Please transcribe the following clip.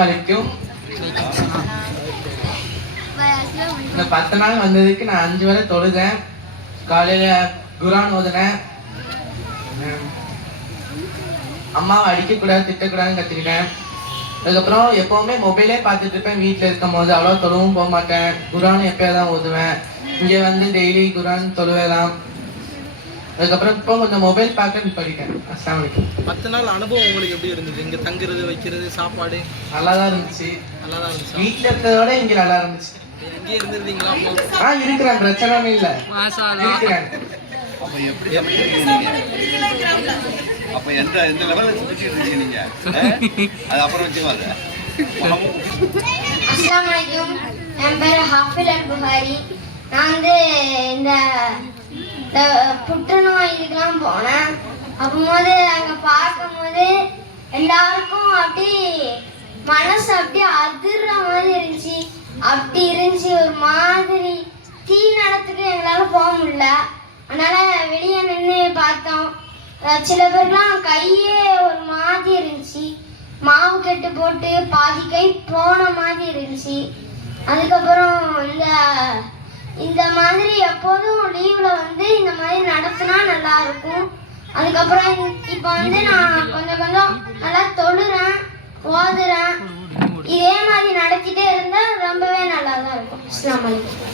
வரைக்கும் இந்த 10 நாள் வந்ததுக்கு நான் 5 வரை தொழுதேன். காலையில குரான் ஓதுனேன். அம்மாவை அடிக்கக்கூடாது திட்டக்கூடாதுன்னு கற்றுக்கிட்டேன். அதுக்கப்புறம் எப்போவுமே மொபைலே பார்த்துட்டு இருப்பேன். வீட்டில் இருக்கும் போது அவ்வளோ தொழுவும் போக மாட்டேன். குரான் எப்போயா தான் ஓதுவேன். இங்கே வந்து டெய்லி குரான் தொழுவேதான். அதுக்கப்புறம் இப்போ கொஞ்சம் மொபைல் பார்க்க படிக்கேன். அஸ்ஸலாமு அலைக்கும். 10 நாள் அனுபவம் உங்களுக்கு எப்படி இருந்தது? இங்கே தங்குறது, வைக்கிறது, சாப்பாடு நல்லா தான் இருந்துச்சு. நல்லா தான் இருந்துச்சு. வீட்டில் இருக்கிறதோட இங்கே நல்லா இருந்துச்சு. இங்கே இருந்திருந்தீங்களா? இருக்கிறேன், பிரச்சனை இல்லை, இருக்கிறேன். அப்போ எப்படி சமைக்கிறீங்க? அப்போ எந்த லெவலில் சமைச்சிட்டு இருக்கீங்க நீங்க? அது அப்புறம் வச்சுவாங்க. அஸ்ஸலாமு அலைக்கும். என் பேர் ஹாஃபில் அல் புகாரி. நான் வந்து இந்த புற்றுநோய் இதுக்கெல்லாம் போனேன். அப்போது அங்கே பார்க்கும்போது எல்லாருக்கும் அப்படி மனசு அப்படியே அதிர்ற மாதிரி இருந்துச்சு. அப்படி இருந்துச்சு, ஒரு மாதிரி தீ நடத்துக்கு எங்களால் போக முடியல. அதனால் வெளியே நின்று பார்த்தோம். சில பேருக்குலாம் கையே ஒரு மாதிரி இருந்துச்சு. மாவு கெட்டு போட்டு பாதி கை போன மாதிரி இருந்துச்சு. அதுக்கப்புறம் இந்த மாதிரி எப்போதும் லீவில் வந்து இந்த மாதிரி நடத்தினா நல்லா இருக்கும். அதுக்கப்புறம் இப்போ வந்து நான் கொஞ்சம் நல்லா தொழுறேன், ஓதுறேன். இதே மாதிரி நடத்திட்டே இருந்தால் ரொம்பவே நல்லா தான் இருக்கும். அஸ்ஸலாமு அலைக்கும்.